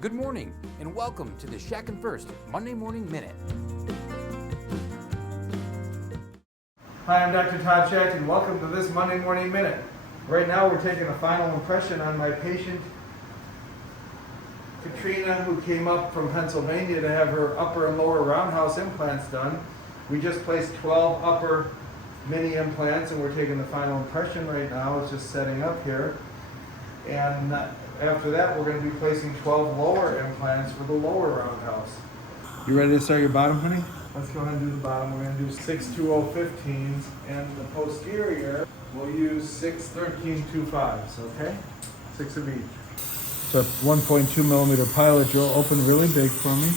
Good morning, and welcome to the Shatkin F.I.R.S.T Monday Morning Minute. Hi, I'm Dr. Todd Shatkin. Welcome to this Monday Morning Minute. Right now we're taking a final impression on my patient, Katrina, who came up from Pennsylvania to have her upper and lower roundhouse implants done. We just placed 12 upper mini implants and we're taking the final impression right now. It's just setting up here. And after that, we're going to be placing 12 lower implants for the lower roundhouse. You ready to start your bottom, honey? Let's go ahead and do the bottom. We're going to do 62015s, and the posterior, we'll use 61325s, okay? 6 of each. It's a 1.2 millimeter pilot drill. Open really big for me.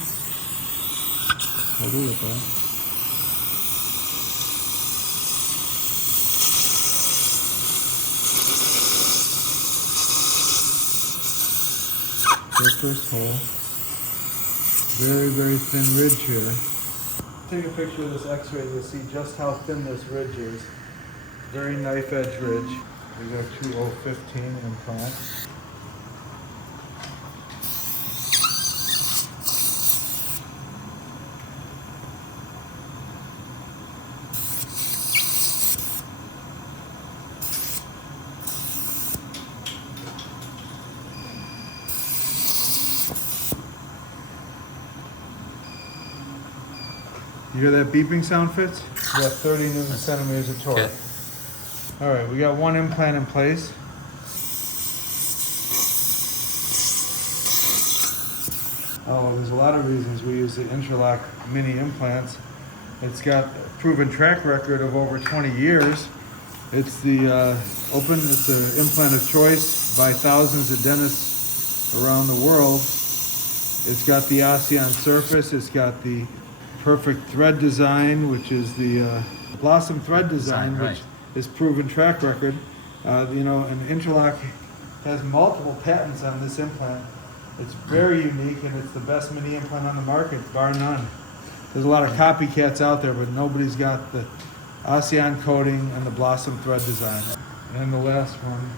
Hold it with that. First hole. Very, very thin ridge here. Take a picture of this x-ray, you'll see just how thin this ridge is. Very knife edge ridge. We got 2015 implant. You hear that beeping sound, Fitz? We got 30 Newton centimeters of torque. Okay. All right, we got one implant in place. Oh, there's a lot of reasons we use the Intra-Lock mini implants. It's got a proven track record of over 20 years. It's the it's the implant of choice by thousands of dentists around the world. It's got the Osseon surface. It's got the perfect thread design, which is the blossom thread design, which is proven track record. And Intra-Lock has multiple patents on this implant. It's very unique, and it's the best mini implant on the market, bar none. There's a lot of copycats out there, but nobody's got the Osseon coating and the blossom thread design. And the last one,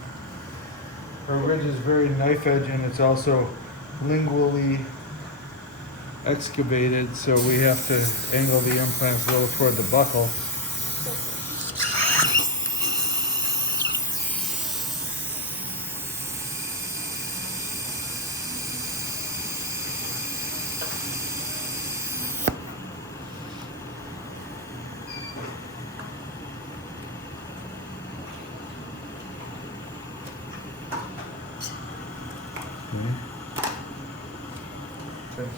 her ridge is very knife edge, and it's also lingually excavated, so we have to angle the implants a little toward the buckle.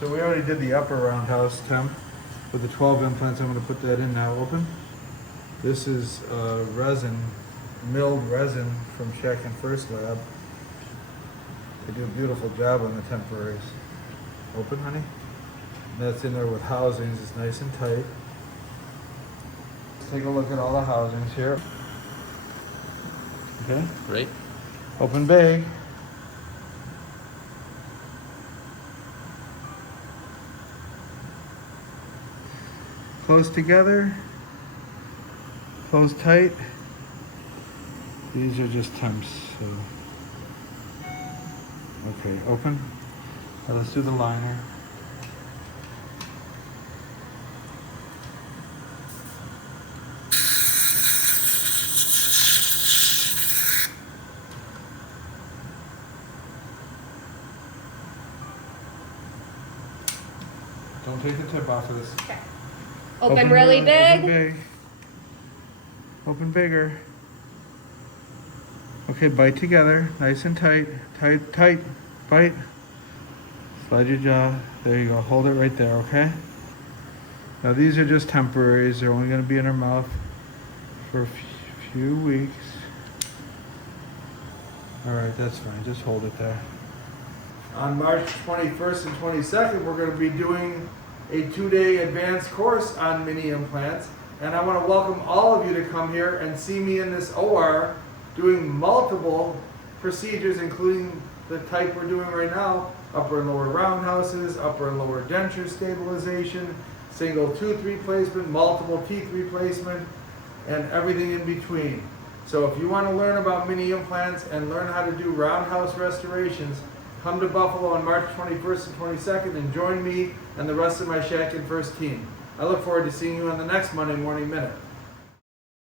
So we already did the upper roundhouse temp with the 12 implants. I'm going to put that in now. Open. This is resin, milled resin from Shatkin F.I.R.S.T lab. They do a beautiful job on the temporaries. Open, honey. That's in there with housings. It's nice and tight. Let's take a look at all the housings here. Okay. Great. Open big. Close together, close tight. These are just temps, so. Okay, open. Now let's do the liner. Don't take the tip off of this. Okay. Open really big. Open big. Open bigger. Okay, bite together, nice and tight. Tight, tight, bite. Slide your jaw. There you go. Hold it right there, okay? Now these are just temporaries. They're only going to be in her mouth for a few weeks. All right, that's fine. Just hold it there. On March 21st and 22nd, we're going to be doing a 2-day advanced course on mini implants, and I want to welcome all of you to come here and see me in this OR doing multiple procedures, including the type we're doing right now: upper and lower roundhouses, upper and lower denture stabilization, single tooth replacement, multiple teeth replacement, and everything in between. So if you want to learn about mini implants and learn how to do roundhouse restorations, Come to Buffalo on March 21st and 22nd and join me and the rest of my Shatkin F.I.R.S.T team. I look forward to seeing you on the next Monday Morning Minute.